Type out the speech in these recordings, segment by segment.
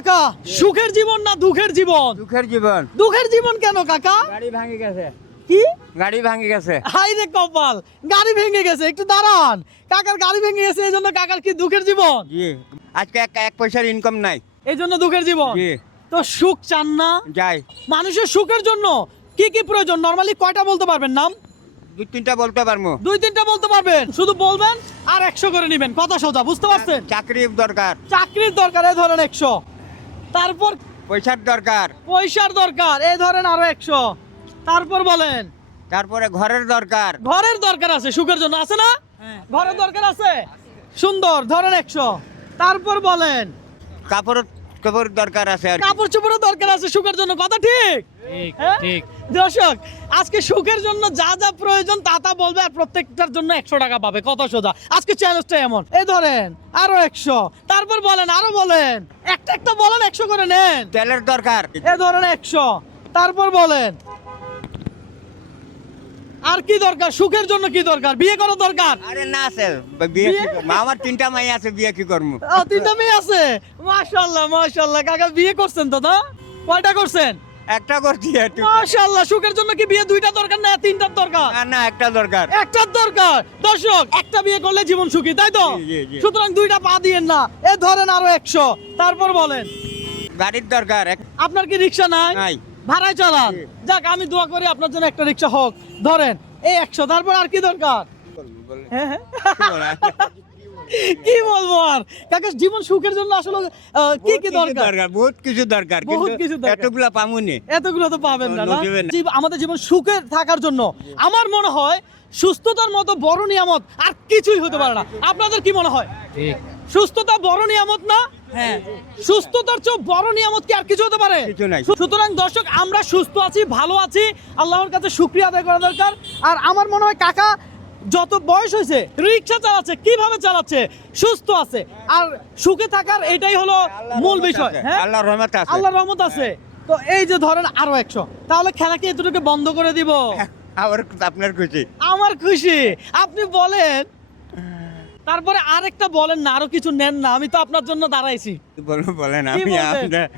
কাকা সুখের জীবন না দুঃখের জীবন? দুঃখের জীবন। দুঃখের জীবন কেন কাকা? গাড়ি ভাঙে গেছে। কি গাড়ি ভাঙে গেছে। হাই রে কপাল, গাড়ি ভেঙে গেছে। একটু দাঁড়ান, কাকার গাড়ি ভেঙে গেছে এই জন্য কাকার কি দুঃখের জীবন? জি, আজকে এক পয়সার ইনকাম নাই। এই জন্য দুঃখের জীবন। জি, তো সুখ চান না? যাই। মানুষের সুখের জন্য কি কি প্রয়োজন নরমালি কয়টা বলতে পারবেন নাম? দুই তিনটা বলতে পারবো। দুই তিনটা বলতে পারবেন, শুধু বলবেন আর 100 করে নেবেন। কথা সোজা, বুঝতে পারছেন? চাকরি দরকার, চাকরির দরকার, এই ধরেন 100। তারপর পয়সার দরকার, পয়সার দরকার, এই ধরেন আরো 100। তারপর বলেন তারপরে ঘরের দরকার। ঘরের দরকার আছে সুখের জন্য, আছে না? ঘরের দরকার আছে, সুন্দর, ধরেন 100। তারপর বলেন কাপড় কাপড় দরকার আছে আর কি। কাপড় চোপড়ের দরকার আছে সুখের জন্য। কথা ঠিক? ঠিক হ্যাঁ? ঠিক। দর্শক আজকে সুখের জন্য যা যা প্রয়োজন তা তা বলবে, আর প্রত্যেকটার জন্য 100 টাকা পাবে। কথা সোজা, আজকে চ্যালেঞ্জটা এমন। এই ধরেন আরো 100। তারপর বলেন, আরো বলেন, একটা একটা বলেন, 100 করে নেন। তেলের দরকার। এই ধরেন 100। তারপর বলেন আর কি দরকার? সুখের জন্য কি দরকার? বিয়ে করা দরকার? আরে না স্যার, বিয়ে কি করবো? আমার 3টা মাই আছে, বিয়ে কি করবো? ও, 3টা মেয়ে আছে। মাশাআল্লাহ মাশাআল্লাহ, কাকা বিয়ে করছেন তো না? কয়টা করছেন? একটা করছি একটু। মাশাআল্লাহ, সুখের জন্য কি বিয়ে 2টা দরকার না 3টার দরকার? না, একটা দরকার। একটার দরকার। দর্শক একটা বিয়ে করলে জীবন সুখী, তাই তো? জি, জি, জি। সুতরাং 2টা পা দিয়েন না। এ ধরেন আরো 100। তারপর বলেন গাড়ির দরকার। আপনার কি রিকশা নাই? নাই। ভাড়ায় চালান? জি। যাক, আমি দোয়া করি আপনার জন্য একটা রিকশা হোক। ধরেন এই 100। তারপর আর কি দরকার? হ্যাঁ হ্যাঁ। কি বলবো আর কাকা, জীবন সুখের জন্য আসলে কি কি দরকার? বহুত কিছু দরকার, বহুত কিন্তু কিছু দরকার। এতগুলা পামুনি। এতগুলো তো পাবেন না, না? দিবেন না। আমাদের জীবন সুখে থাকার জন্য আমার মনে হয় সুস্থতার মতো বড় নিয়ামত আর কিছুই হতে পারে না। আপনাদের কি মনে হয়? ঠিক। সুস্থতা বড় নিয়ামত না? হ্যাঁ, সুস্থতার চেয়ে বড় নিয়ামত কি আর কিছু হতে পারে? কিছু নাই। সুতরাং দর্শক, আমরা সুস্থ আছি, ভালো আছি, আল্লাহর কাছে শুকরিয়া আদায় করা দরকার। আর আমার মনে হয় কাকা যত বয়স হয়েছে রিক্সা চালাচ্ছে, কিভাবে চালাচ্ছে? সুস্থ আছে আর সুখে থাকার এটাই হলো মূল বিষয়। হ্যাঁ, আল্লাহর রহমত আছে। আল্লাহর রহমত আছে। তো এই যে ধরেন আরো 100, তাহলে খেলা কি এতটুকু বন্ধ করে দিব? আবার আপনার খুশি। আমার খুশি। আপনি বলেন, তারপরে আরেকটা বলেন না, আরো কিছু নেন না, আমি তো আপনার জন্য দাঁড়াইছি। বলেন কি আমি বলবেন? আপনার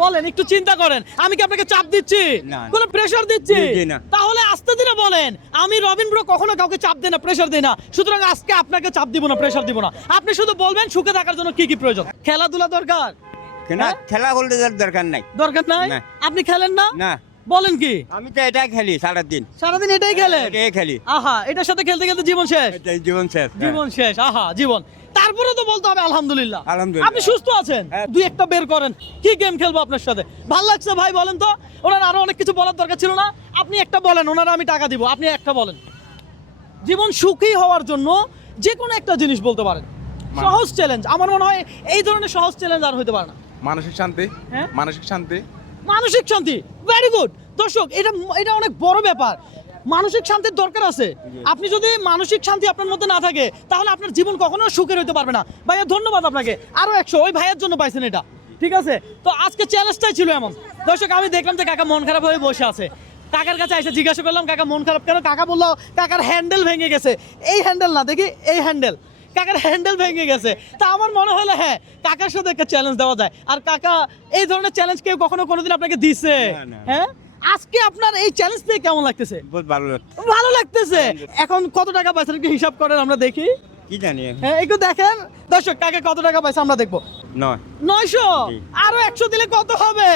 বলেন, একটু চিন্তা করেন। আমি কি আপনাকে চাপ দিচ্ছি? না। কোনো প্রেসার দিচ্ছি? জি, জি, না। তাহলে আস্তে ধীরে বলেন। আমি রবিন ব্রো কখনো কাউকে চাপ দেই না, প্রেসার দেই না। সুতরাং আজকে আপনাকে চাপ দিব না, প্রেসার দিব না। আপনি শুধু বলবেন সুখে থাকার জন্য কি কি প্রয়োজন। খেলাধুলা দরকার? কেনা হ্যাঁ? খেলা করতে দরকার নাই। দরকার নাই? না। আপনি খেলেন না? না, বলেন কি? আমি তো এটাই খেলি সারাদিন। সারাদিন এটাই খেলেন? এটাই খেলি। আহা, এটার সাথে খেলতে খেলতে জীবন শেষ। এটাই জীবন শেষ। জীবন শেষ, আহা জীবন। তারপরে তো বলতে হবে আলহামদুলিল্লাহ। আলহামদুলিল্লাহ। আপনি সুস্থ আছেন। হ্যাঁ। দুই একটা বের করেন, কি গেম খেলবো আপনার সাথে? ভাল লাগছে ভাই, বলেন তো। ওনার আরো অনেক কিছু বলার দরকার ছিল না? আপনি একটা বলেন, ওনারা আমি টাকা দিব। আপনি একটা বলেন। জীবন সুখী হওয়ার জন্য যে কোনো একটা জিনিস বলতে পারেন। সহজ চ্যালেঞ্জ, আমার মনে হয় এই ধরনের সহজ চ্যালেঞ্জ আর হইতে পারে না। মানসিক শান্তি। হ্যাঁ? মানসিক শান্তি। মানসিক শান্তি, ভেরি গুড। দর্শক, এটা অনেক বড় ব্যাপার। মানসিক শান্তির দরকার আছে। আপনি যদি মানসিক শান্তি আপনার মধ্যে না থাকে, তাহলে আপনার জীবন কখনো সুখের হতে পারবে না। ভাইয়া ধন্যবাদ আপনাকে। আরো 100 ওই ভাইয়ের জন্য পাইছেন এটা। ঠিক আছে, তো আজকে চ্যালেঞ্জটাই ছিল এমন। দর্শক, আমি দেখলাম যে কাকা মন খারাপ হয়ে বসে আছে। কাকার কাছে এসে জিজ্ঞাসা করলাম, কাকা মন খারাপ কেন? কাকা বললো কাকার হ্যান্ডেল ভেঙে গেছে। এই হ্যান্ডেল না, দেখি এই হ্যান্ডেল, কাকার হ্যান্ডেল ভেঙে গেছে। তা আমার মনে হলো হ্যাঁ, কাকার সাথে একটা চ্যালেঞ্জ দেওয়া যায়। আর কাকা এই ধরনের চ্যালেঞ্জ কেউ কখনো কোনোদিন আপনাকে দিছে? না, না। হ্যাঁ, আজকে আপনার এই চ্যালেঞ্জ পেয়ে কেমন লাগতেছে? বহুত ভালো লাগছে। ভালো লাগতেছে। এখন কত টাকা পাইছেন একটু হিসাব করেন, আমরা দেখি। কি জানি হ্যাঁ, একটু দেখেন। দর্শক, কাকা কত টাকা পাইছে আমরা দেখবো। নয়। 900। জি। আরো 100 দিলে কত হবে?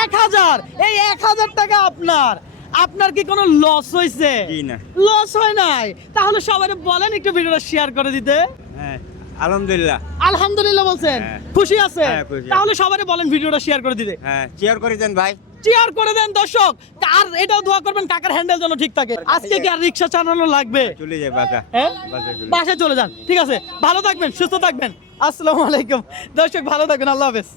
1000। এই 1000 টাকা আপনার। আপনার কি কোনো লস হয়েছে? জি না। লস হয় নাই? তাহলে সবাই বলেন একটু ভিডিওটা শেয়ার করে দিতে। হ্যাঁ, আলহামদুলিল্লাহ। আলহামদুলিল্লাহ বলছেন? হ্যাঁ। খুশি আছে? হ্যাঁ, খুশি। তাহলে সবাই বলেন ভিডিওটা শেয়ার করে দিতে। হ্যাঁ, শেয়ার করে দেন ভাই। শেয়ার করে দেন দর্শক। আর এটাও দোয়া করবেন কাকার হ্যান্ডেল যেন ঠিক থাকে। আজকে কি আর রিকশা চালানো লাগবে? চলে যায় বাসা। হ্যাঁ, বাসায় চলে বাসায় চলে যান। ঠিক আছে, ভালো থাকবেন, সুস্থ থাকবেন। আসসালামু আলাইকুম। দর্শক ভালো থাকবেন, আল্লাহ হাফেজ।